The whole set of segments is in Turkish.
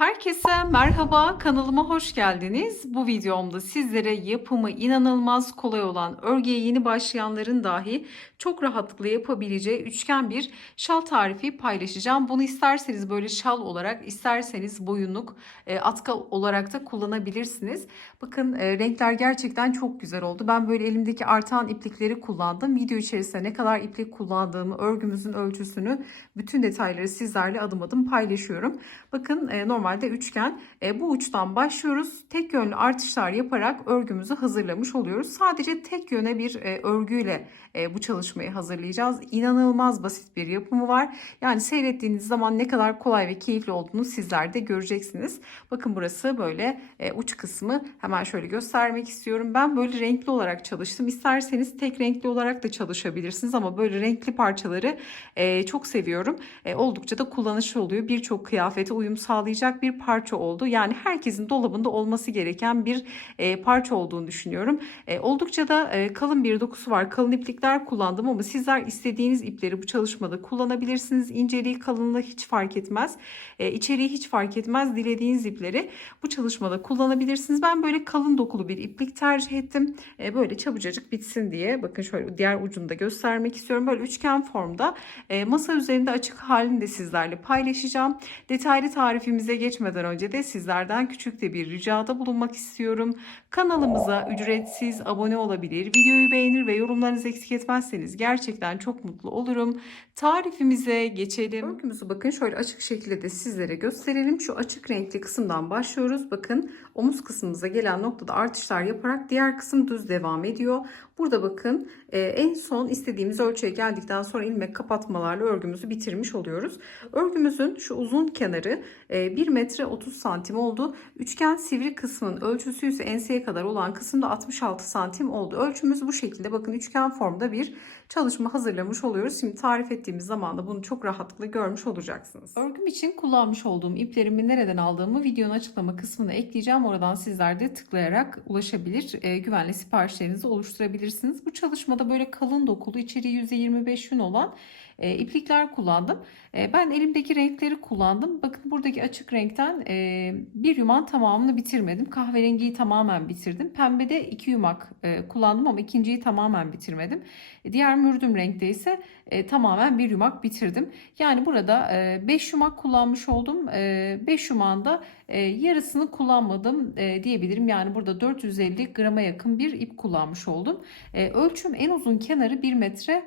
Herkese merhaba, kanalıma hoş geldiniz. Bu videomda sizlere yapımı inanılmaz kolay olan örgüye yeni başlayanların dahi çok rahatlıkla yapabileceği üçgen bir şal tarifi paylaşacağım. Bunu isterseniz böyle şal olarak, isterseniz boyunluk, e, atkı olarak da kullanabilirsiniz. Bakın e, renkler gerçekten çok güzel oldu. Ben böyle elimdeki artan iplikleri kullandım. Video içerisinde ne kadar iplik kullandığımı, örgümüzün ölçüsünü, bütün detayları sizlerle adım adım paylaşıyorum. Bakın e, normalde üçgen. E, bu uçtan başlıyoruz. Tek yönlü artışlar yaparak örgümüzü hazırlamış oluyoruz. Sadece tek yöne bir e, örgüyle e, bu çalışmayı hazırlayacağız. İnanılmaz basit bir yapımı var. Yani seyrettiğiniz zaman ne kadar kolay ve keyifli olduğunu sizler de göreceksiniz. Bakın burası böyle e, uç kısmı. Hemen şöyle göstermek istiyorum. Ben böyle renkli olarak çalıştım. İsterseniz tek renkli olarak da çalışabilirsiniz ama böyle renkli parçaları e, çok seviyorum. E, oldukça da kullanışlı oluyor. Birçok kıyafete uyum sağlayacak bir parça oldu. Yani herkesin dolabında olması gereken bir e, parça olduğunu düşünüyorum. E, oldukça da e, kalın bir dokusu var. Kalın iplikler kullandım ama sizler istediğiniz ipleri bu çalışmada kullanabilirsiniz. İnceliği, kalınlığı hiç fark etmez. E, içeriği hiç fark etmez. Dilediğiniz ipleri bu çalışmada kullanabilirsiniz. Ben böyle kalın dokulu bir iplik tercih ettim. E, böyle çabucacık bitsin diye. Bakın şöyle diğer ucunu da göstermek istiyorum. Böyle üçgen formda e, masa üzerinde açık halini de sizlerle paylaşacağım. Detaylı tarifimize geçmeden önce de sizlerden küçük de bir ricada bulunmak istiyorum. Kanalımıza ücretsiz abone olabilir, videoyu beğenir ve yorumlarınızı eksik etmezseniz gerçekten çok mutlu olurum. Tarifimize geçelim. Örgümüzü bakın şöyle açık şekilde de sizlere gösterelim. Şu açık renkli kısımdan başlıyoruz. Bakın omuz kısmımıza gelen noktada artışlar yaparak diğer kısım düz devam ediyor. Burada bakın e, en son istediğimiz ölçüye geldikten sonra ilmek kapatmalarla örgümüzü bitirmiş oluyoruz. Örgümüzün şu uzun kenarı e, 1 metre 30 santim oldu. Üçgen sivri kısmın ölçüsü ise enseye kadar olan kısımda 66 santim oldu. Ölçümüz bu şekilde. Bakın üçgen formda bir çalışma hazırlamış oluyoruz. Şimdi tarif ettiğimiz zaman da bunu çok rahatlıkla görmüş olacaksınız. Örgüm için kullanmış olduğum iplerimi nereden aldığımı videonun açıklama kısmına ekleyeceğim. Oradan sizler de tıklayarak ulaşabilir, e, güvenli siparişlerinizi oluşturabilirsiniz. Bu çalışmada böyle kalın dokulu, içeriği %25 yün olan e, iplikler kullandım. E, ben elimdeki renkleri kullandım. Bakın buradaki açık renkten e, bir yuman tamamını bitirmedim. Kahverengiyi tamamen bitirdim. Pembede iki yumak e, kullandım ama ikinciyi tamamen bitirmedim. E, diğer mürdüm renkte ise e, tamamen bir yumak bitirdim. Yani burada 5 e, yumak kullanmış oldum. 5 e, yumağın da e, yarısını kullanmadım e, diyebilirim. Yani burada 450 grama yakın bir ip kullanmış oldum. E, ölçüm en uzun kenarı 1 metre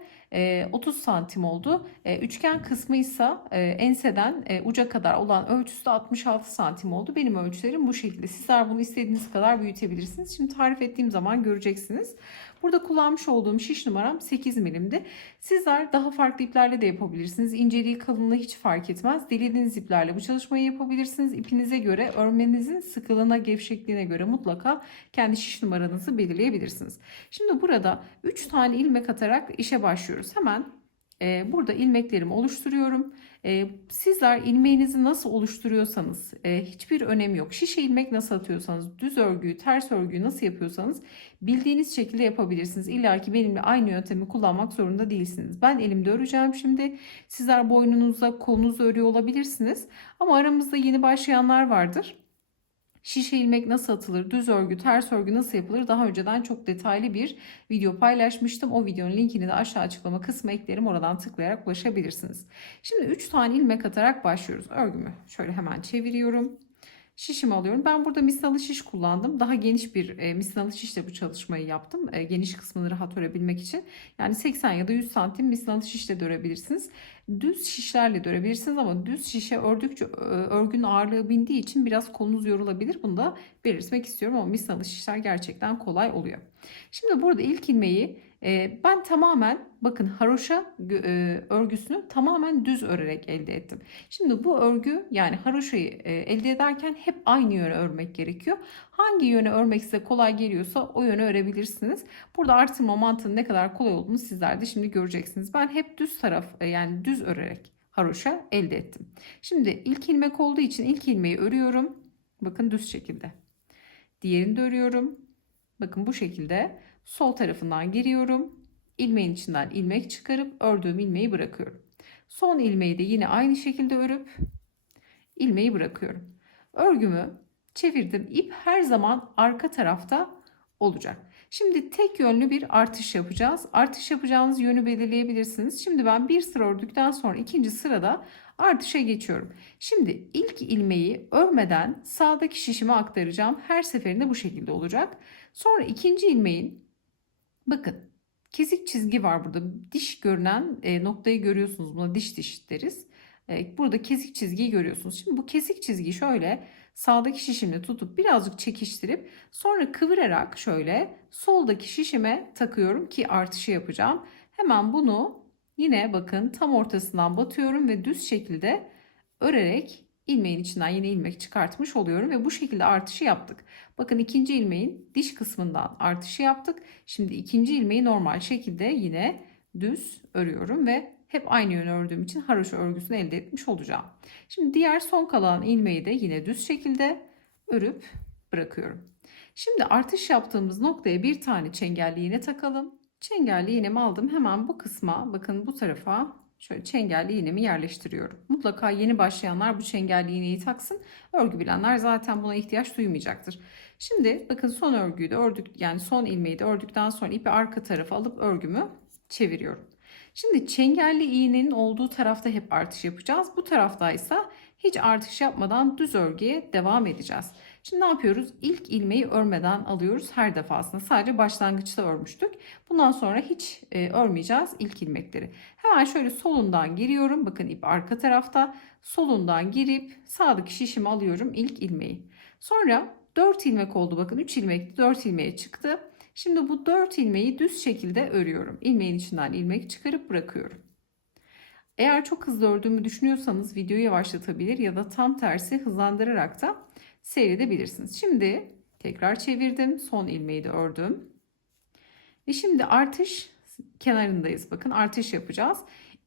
30 santim oldu. Üçgen kısmı ise enseden uca kadar olan ölçüsü de 66 santim oldu. Benim ölçülerim bu şekilde. Sizler bunu istediğiniz kadar büyütebilirsiniz. Şimdi tarif ettiğim zaman göreceksiniz. Burada kullanmış olduğum şiş numaram 8 milimdi. Sizler daha farklı iplerle de yapabilirsiniz. İnceliği kalınlığı hiç fark etmez. Dilediğiniz iplerle bu çalışmayı yapabilirsiniz. İpinize göre örmenizin sıkılığına gevşekliğine göre mutlaka kendi şiş numaranızı belirleyebilirsiniz. Şimdi burada 3 tane ilmek atarak işe başlıyoruz. Hemen e, burada ilmeklerimi oluşturuyorum. E, sizler ilmeğinizi nasıl oluşturuyorsanız e, hiçbir önemi yok. Şişe ilmek nasıl atıyorsanız, düz örgüyü, ters örgüyü nasıl yapıyorsanız bildiğiniz şekilde yapabilirsiniz. İlla ki benimle aynı yöntemi kullanmak zorunda değilsiniz. Ben elimde öreceğim şimdi. Sizler boynunuzda, kolunuzu örüyor olabilirsiniz. Ama aramızda yeni başlayanlar vardır. Şişe ilmek nasıl atılır, düz örgü, ters örgü nasıl yapılır daha önceden çok detaylı bir video paylaşmıştım. O videonun linkini de aşağı açıklama kısmı eklerim. Oradan tıklayarak ulaşabilirsiniz. Şimdi 3 tane ilmek atarak başlıyoruz. Örgümü şöyle hemen çeviriyorum. Şişimi alıyorum. Ben burada misinalı şiş kullandım. Daha geniş bir e, misinalı şişle bu çalışmayı yaptım. E, geniş kısmını rahat örebilmek için. Yani 80 ya da 100 santim misinalı şişle de örebilirsiniz. Düz şişlerle de örebilirsiniz ama düz şişe ördükçe e, örgünün ağırlığı bindiği için biraz kolunuz yorulabilir. Bunu da belirtmek istiyorum ama misinalı şişler gerçekten kolay oluyor. Şimdi burada ilk ilmeği ben tamamen bakın haroşa e, örgüsünü tamamen düz örerek elde ettim. Şimdi bu örgü yani haroşayı e, elde ederken hep aynı yöne örmek gerekiyor. Hangi yöne örmek size kolay geliyorsa o yöne örebilirsiniz. Burada artırma mantığının ne kadar kolay olduğunu sizler de şimdi göreceksiniz. Ben hep düz taraf e, yani düz örerek haroşa elde ettim. Şimdi ilk ilmek olduğu için ilk ilmeği örüyorum. Bakın düz şekilde. Diğerini de örüyorum. Bakın bu şekilde sol tarafından giriyorum. İlmeğin içinden ilmek çıkarıp ördüğüm ilmeği bırakıyorum. Son ilmeği de yine aynı şekilde örüp ilmeği bırakıyorum. Örgümü çevirdim. İp her zaman arka tarafta olacak. Şimdi tek yönlü bir artış yapacağız. Artış yapacağınız yönü belirleyebilirsiniz. Şimdi ben bir sıra ördükten sonra ikinci sırada artışa geçiyorum. Şimdi ilk ilmeği örmeden sağdaki şişime aktaracağım. Her seferinde bu şekilde olacak. Sonra ikinci ilmeğin bakın kesik çizgi var burada. Diş görünen e, noktayı görüyorsunuz. Buna diş diş deriz. E, burada kesik çizgiyi görüyorsunuz. Şimdi bu kesik çizgiyi şöyle sağdaki şişimle tutup birazcık çekiştirip sonra kıvırarak şöyle soldaki şişime takıyorum ki artışı yapacağım. Hemen bunu yine bakın tam ortasından batıyorum ve düz şekilde örerek ilmeğin içinden yine ilmek çıkartmış oluyorum ve bu şekilde artışı yaptık. Bakın ikinci ilmeğin diş kısmından artışı yaptık. Şimdi ikinci ilmeği normal şekilde yine düz örüyorum ve hep aynı yönü ördüğüm için haroşa örgüsünü elde etmiş olacağım. Şimdi diğer son kalan ilmeği de yine düz şekilde örüp bırakıyorum. Şimdi artış yaptığımız noktaya bir tane çengelli iğne takalım. Çengelli iğnemi aldım. Hemen bu kısma bakın bu tarafa şöyle çengelli iğnemi yerleştiriyorum. Mutlaka yeni başlayanlar bu çengelli iğneyi taksın. Örgü bilenler zaten buna ihtiyaç duymayacaktır. Şimdi bakın son örgüyü de ördük yani son ilmeği de ördükten sonra ipi arka tarafa alıp örgümü çeviriyorum. Şimdi çengelli iğnenin olduğu tarafta hep artış yapacağız. Bu taraftaysa hiç artış yapmadan düz örgüye devam edeceğiz. Şimdi ne yapıyoruz? İlk ilmeği örmeden alıyoruz her defasında. Sadece başlangıçta örmüştük. Bundan sonra hiç e, örmeyeceğiz ilk ilmekleri. Hemen şöyle solundan giriyorum. Bakın ip arka tarafta. Solundan girip sağdaki şişimi alıyorum ilk ilmeği. Sonra 4 ilmek oldu. Bakın 3 ilmek 4 ilmeğe çıktı. Şimdi bu 4 ilmeği düz şekilde örüyorum. İlmeğin içinden ilmek çıkarıp bırakıyorum. Eğer çok hızlı ördüğümü düşünüyorsanız videoyu yavaşlatabilir ya da tam tersi hızlandırarak da seyredebilirsiniz. Şimdi tekrar çevirdim. Son ilmeği de ördüm. Ve şimdi artış kenarındayız. Bakın artış yapacağız.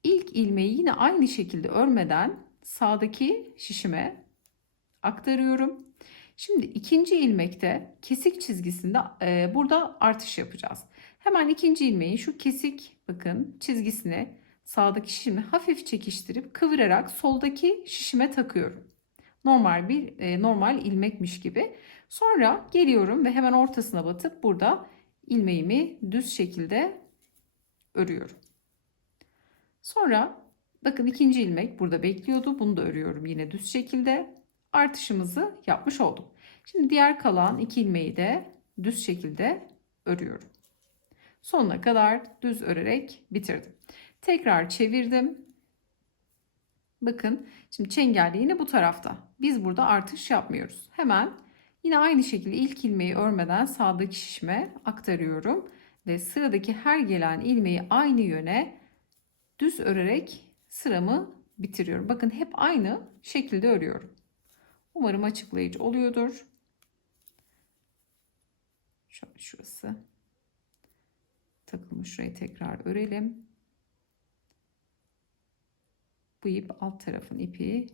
İlk ilmeği yine aynı şekilde örmeden sağdaki şişime aktarıyorum. Şimdi ikinci ilmekte kesik çizgisinde e, burada artış yapacağız. Hemen ikinci ilmeğin şu kesik bakın çizgisine sağdaki şişimi hafif çekiştirip kıvırarak soldaki şişime takıyorum. Normal bir e, normal ilmekmiş gibi. Sonra geliyorum ve hemen ortasına batıp burada ilmeğimi düz şekilde örüyorum. Sonra bakın ikinci ilmek burada bekliyordu. Bunu da örüyorum yine düz şekilde artışımızı yapmış olduk. Şimdi diğer kalan iki ilmeği de düz şekilde örüyorum. Sonuna kadar düz örerek bitirdim. Tekrar çevirdim. Bakın şimdi çengelli yine bu tarafta. Biz burada artış yapmıyoruz. Hemen yine aynı şekilde ilk ilmeği örmeden sağdaki şişime aktarıyorum. Ve sıradaki her gelen ilmeği aynı yöne düz örerek sıramı bitiriyorum. Bakın hep aynı şekilde örüyorum. Umarım açıklayıcı oluyordur. Şöyle şurası. Takılmış şurayı tekrar örelim. Bu ip alt tarafın ipi.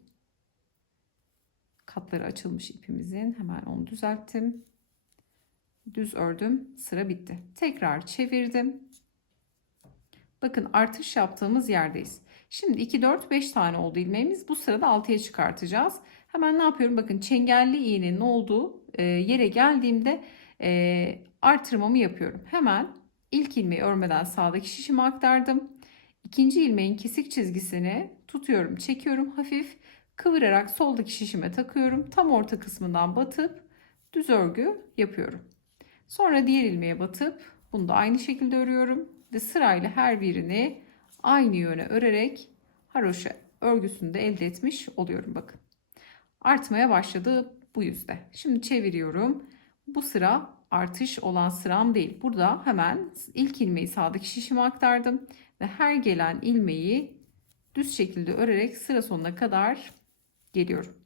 Katları açılmış ipimizin. Hemen onu düzelttim. Düz ördüm. Sıra bitti. Tekrar çevirdim. Bakın artış yaptığımız yerdeyiz. Şimdi 2, 4, 5 tane oldu ilmeğimiz. Bu sırada 6'ya çıkartacağız. Hemen ne yapıyorum? Bakın çengelli iğnenin olduğu e, yere geldiğimde e, artırmamı yapıyorum. Hemen ilk ilmeği örmeden sağdaki şişime aktardım. İkinci ilmeğin kesik çizgisini tutuyorum, çekiyorum hafif. Kıvırarak soldaki şişime takıyorum. Tam orta kısmından batıp düz örgü yapıyorum. Sonra diğer ilmeğe batıp bunu da aynı şekilde örüyorum ve sırayla her birini aynı yöne örerek haroşa örgüsünü de elde etmiş oluyorum bakın. Artmaya başladı bu yüzde. Şimdi çeviriyorum. Bu sıra artış olan sıram değil. Burada hemen ilk ilmeği sağdaki şişime aktardım ve her gelen ilmeği düz şekilde örerek sıra sonuna kadar geliyorum.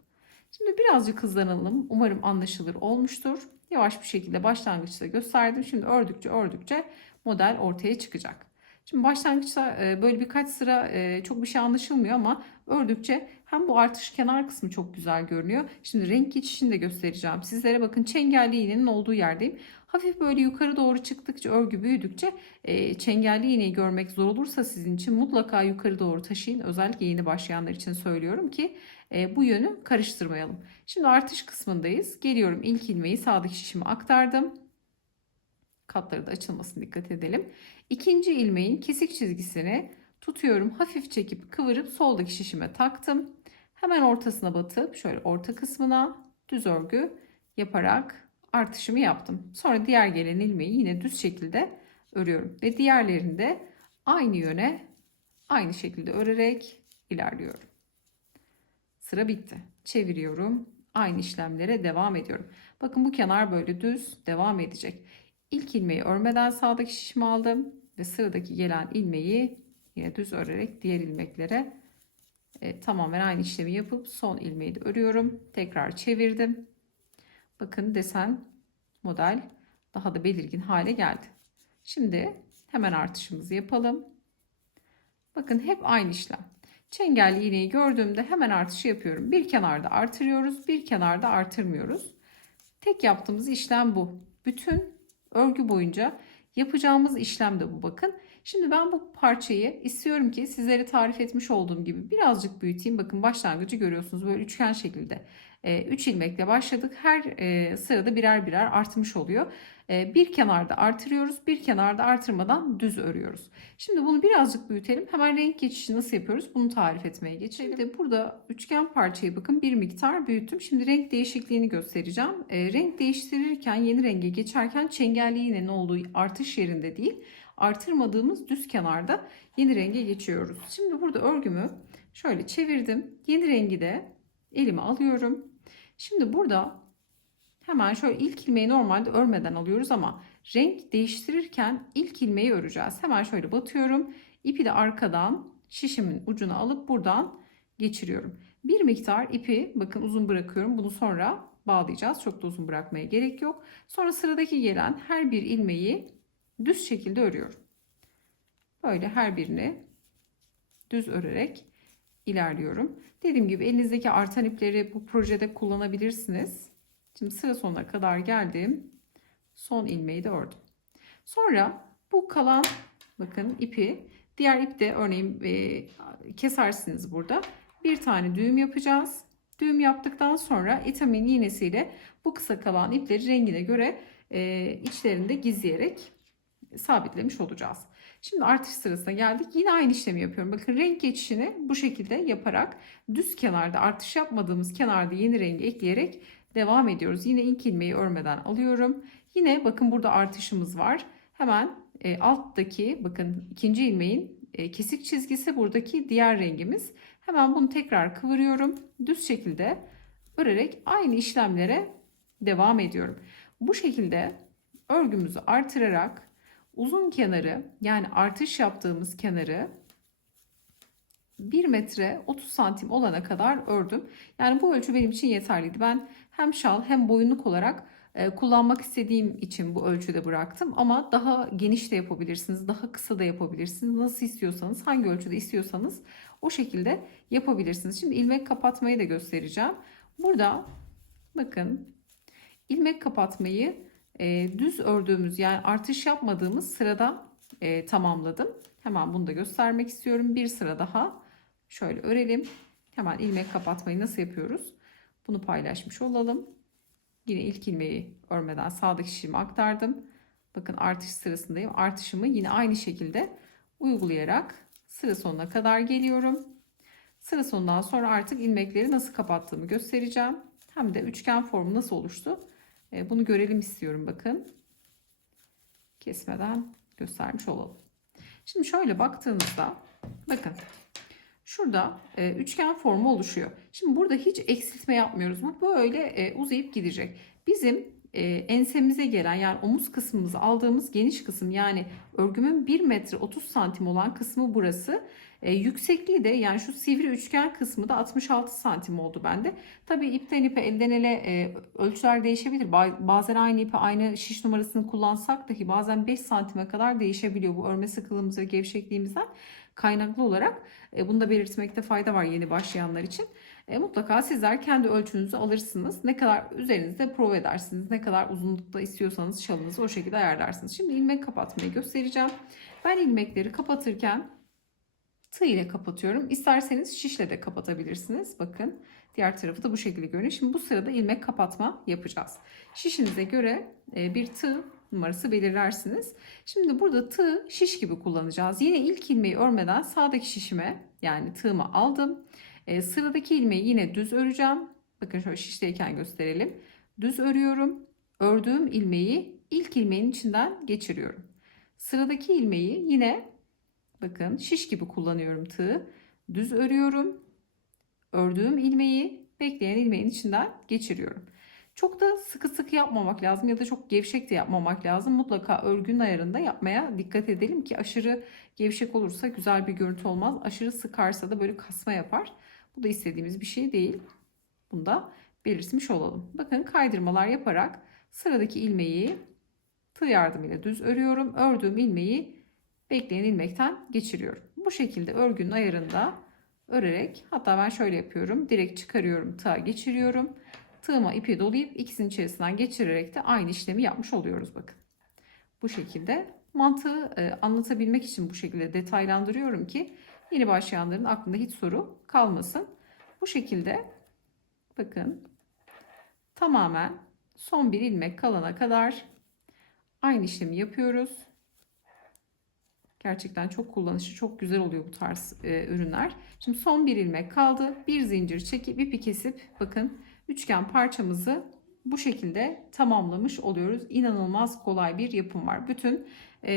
Şimdi birazcık hızlanalım. Umarım anlaşılır olmuştur. Yavaş bir şekilde başlangıçta gösterdim. Şimdi ördükçe ördükçe model ortaya çıkacak. Şimdi başlangıçta e, böyle birkaç sıra e, çok bir şey anlaşılmıyor ama ördükçe hem bu artış kenar kısmı çok güzel görünüyor. Şimdi renk geçişini de göstereceğim sizlere. Bakın çengelli iğnenin olduğu yerdeyim. Hafif böyle yukarı doğru çıktıkça örgü büyüdükçe e, çengelli iğneyi görmek zor olursa sizin için mutlaka yukarı doğru taşıyın. Özellikle yeni başlayanlar için söylüyorum ki bu yönü karıştırmayalım. Şimdi artış kısmındayız. Geliyorum ilk ilmeği sağdaki şişime aktardım. Katları da açılmasın dikkat edelim. İkinci ilmeğin kesik çizgisini tutuyorum. Hafif çekip kıvırıp soldaki şişime taktım. Hemen ortasına batıp şöyle orta kısmına düz örgü yaparak artışımı yaptım. Sonra diğer gelen ilmeği yine düz şekilde örüyorum. Ve diğerlerini de aynı yöne aynı şekilde örerek ilerliyorum. Sıra bitti. Çeviriyorum. Aynı işlemlere devam ediyorum. Bakın bu kenar böyle düz devam edecek. İlk ilmeği örmeden sağdaki şişimi aldım ve sıradaki gelen ilmeği yine düz örerek diğer ilmeklere e, tamamen aynı işlemi yapıp son ilmeği de örüyorum. Tekrar çevirdim. Bakın desen model daha da belirgin hale geldi. Şimdi hemen artışımızı yapalım. Bakın hep aynı işlem. Çengelli iğneyi gördüğümde hemen artışı yapıyorum. Bir kenarda artırıyoruz, bir kenarda artırmıyoruz. Tek yaptığımız işlem bu. Bütün örgü boyunca yapacağımız işlem de bu bakın. Şimdi ben bu parçayı istiyorum ki sizlere tarif etmiş olduğum gibi birazcık büyüteyim. Bakın başlangıcı görüyorsunuz böyle üçgen şekilde. 3 ilmekle başladık. Her e, sırada birer birer artmış oluyor. E, bir kenarda artırıyoruz, bir kenarda artırmadan düz örüyoruz. Şimdi bunu birazcık büyütelim. Hemen renk geçişi nasıl yapıyoruz? Bunu tarif etmeye geçelim. Şimdi burada üçgen parçayı bakın bir miktar büyüttüm. Şimdi renk değişikliğini göstereceğim. E, renk değiştirirken yeni renge geçerken çengelli iğnenin olduğu artış yerinde değil, artırmadığımız düz kenarda yeni renge geçiyoruz. Şimdi burada örgümü şöyle çevirdim. Yeni rengi de elime alıyorum. Şimdi burada hemen şöyle ilk ilmeği normalde örmeden alıyoruz ama renk değiştirirken ilk ilmeği öreceğiz. Hemen şöyle batıyorum. İpi de arkadan şişimin ucuna alıp buradan geçiriyorum. Bir miktar ipi bakın uzun bırakıyorum. Bunu sonra bağlayacağız. Çok da uzun bırakmaya gerek yok. Sonra sıradaki gelen her bir ilmeği düz şekilde örüyorum. Böyle her birini düz örerek ilerliyorum. Dediğim gibi elinizdeki artan ipleri bu projede kullanabilirsiniz. Şimdi sıra sonuna kadar geldim. Son ilmeği de ördüm. Sonra bu kalan bakın ipi diğer ipte örneğin e, kesersiniz burada. Bir tane düğüm yapacağız. Düğüm yaptıktan sonra itamin iğnesiyle bu kısa kalan ipleri rengine göre e, içlerinde gizleyerek sabitlemiş olacağız. Şimdi artış sırasına geldik. Yine aynı işlemi yapıyorum. Bakın renk geçişini bu şekilde yaparak düz kenarda artış yapmadığımız kenarda yeni rengi ekleyerek devam ediyoruz. Yine ilk ilmeği örmeden alıyorum. Yine bakın burada artışımız var. Hemen e, alttaki bakın ikinci ilmeğin e, kesik çizgisi buradaki diğer rengimiz. Hemen bunu tekrar kıvırıyorum. Düz şekilde örerek aynı işlemlere devam ediyorum. Bu şekilde örgümüzü artırarak uzun kenarı yani artış yaptığımız kenarı 1 metre 30 santim olana kadar ördüm. Yani bu ölçü benim için yeterliydi. Ben hem şal hem boyunluk olarak e, kullanmak istediğim için bu ölçüde bıraktım. Ama daha geniş de yapabilirsiniz, daha kısa da yapabilirsiniz. Nasıl istiyorsanız, hangi ölçüde istiyorsanız o şekilde yapabilirsiniz. Şimdi ilmek kapatmayı da göstereceğim. Burada bakın ilmek kapatmayı e, düz ördüğümüz yani artış yapmadığımız sırada e, tamamladım. Hemen bunu da göstermek istiyorum. Bir sıra daha şöyle örelim. Hemen ilmek kapatmayı nasıl yapıyoruz? Bunu paylaşmış olalım. Yine ilk ilmeği örmeden sağdaki şişimi aktardım. Bakın artış sırasındayım. Artışımı yine aynı şekilde uygulayarak sıra sonuna kadar geliyorum. Sıra sonundan sonra artık ilmekleri nasıl kapattığımı göstereceğim. Hem de üçgen formu nasıl oluştu bunu görelim istiyorum bakın. Kesmeden göstermiş olalım. Şimdi şöyle baktığınızda bakın şurada e, üçgen formu oluşuyor. Şimdi burada hiç eksiltme yapmıyoruz. Bu böyle e, uzayıp gidecek. Bizim ensemize gelen yani omuz kısmımızı aldığımız geniş kısım yani örgümün 1 metre 30 santim olan kısmı burası. E, yüksekliği de yani şu sivri üçgen kısmı da 66 santim oldu bende. Tabii ipten ipe elden ele e, ölçüler değişebilir. Ba- Bazen aynı ipi aynı şiş numarasını kullansak dahi bazen 5 santime kadar değişebiliyor. Bu örme sıkılığımız ve gevşekliğimizden kaynaklı olarak e, bunu da belirtmekte fayda var yeni başlayanlar için. E, mutlaka sizler kendi ölçünüzü alırsınız. Ne kadar üzerinizde prova edersiniz. Ne kadar uzunlukta istiyorsanız şalınızı o şekilde ayarlarsınız. Şimdi ilmek kapatmayı göstereceğim. Ben ilmekleri kapatırken tığ ile kapatıyorum. İsterseniz şişle de kapatabilirsiniz. Bakın diğer tarafı da bu şekilde görünüyor. Şimdi bu sırada ilmek kapatma yapacağız. Şişinize göre e, bir tığ numarası belirlersiniz. Şimdi burada tığ şiş gibi kullanacağız. Yine ilk ilmeği örmeden sağdaki şişime yani tığımı aldım. E, sıradaki ilmeği yine düz öreceğim. Bakın şöyle şişteyken gösterelim. Düz örüyorum. Ördüğüm ilmeği ilk ilmeğin içinden geçiriyorum. Sıradaki ilmeği yine bakın şiş gibi kullanıyorum tığı. Düz örüyorum. Ördüğüm ilmeği bekleyen ilmeğin içinden geçiriyorum. Çok da sıkı sıkı yapmamak lazım ya da çok gevşek de yapmamak lazım. Mutlaka örgünün ayarında yapmaya dikkat edelim ki aşırı gevşek olursa güzel bir görüntü olmaz. Aşırı sıkarsa da böyle kasma yapar. Bu da istediğimiz bir şey değil. Bunu da belirtmiş olalım. Bakın kaydırmalar yaparak sıradaki ilmeği tığ yardımıyla düz örüyorum. Ördüğüm ilmeği bekleyen ilmekten geçiriyorum. Bu şekilde örgünün ayarında örerek hatta ben şöyle yapıyorum. Direkt çıkarıyorum, tığa geçiriyorum. Tığıma ipi dolayıp ikisinin içerisinden geçirerek de aynı işlemi yapmış oluyoruz bakın. Bu şekilde mantığı e, anlatabilmek için bu şekilde detaylandırıyorum ki yeni başlayanların aklında hiç soru kalmasın. Bu şekilde bakın tamamen son bir ilmek kalana kadar aynı işlemi yapıyoruz. Gerçekten çok kullanışlı, çok güzel oluyor bu tarz e, ürünler. Şimdi son bir ilmek kaldı. Bir zincir çekip ipi kesip bakın üçgen parçamızı bu şekilde tamamlamış oluyoruz. İnanılmaz kolay bir yapım var. Bütün e,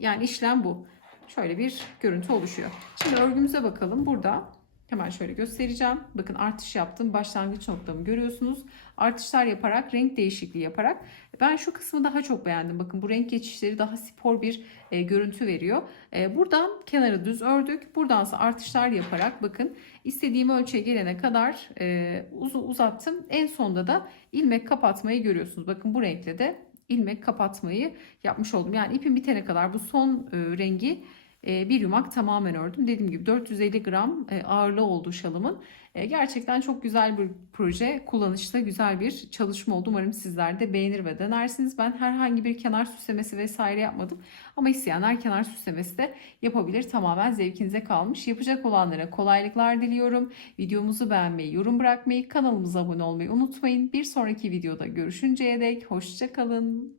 yani işlem bu. Şöyle bir görüntü oluşuyor. Şimdi örgümüze bakalım. Burada hemen şöyle göstereceğim. Bakın artış yaptım. Başlangıç noktamı görüyorsunuz. Artışlar yaparak, renk değişikliği yaparak. Ben şu kısmı daha çok beğendim. Bakın bu renk geçişleri daha spor bir e, görüntü veriyor. E, buradan kenarı düz ördük. Buradansa artışlar yaparak bakın istediğim ölçüye gelene kadar e, uz uzattım. En sonda da ilmek kapatmayı görüyorsunuz. Bakın bu renkle de ilmek kapatmayı yapmış oldum. Yani ipin bitene kadar bu son e, rengi bir yumak tamamen ördüm. Dediğim gibi 450 gram e, ağırlığı oldu şalımın. E, Gerçekten çok güzel bir proje. Kullanışlı güzel bir çalışma oldu. Umarım sizler de beğenir ve denersiniz. Ben herhangi bir kenar süslemesi vesaire yapmadım. Ama isteyenler kenar süslemesi de yapabilir. Tamamen zevkinize kalmış. Yapacak olanlara kolaylıklar diliyorum. Videomuzu beğenmeyi, yorum bırakmayı, kanalımıza abone olmayı unutmayın. Bir sonraki videoda görüşünceye dek hoşçakalın.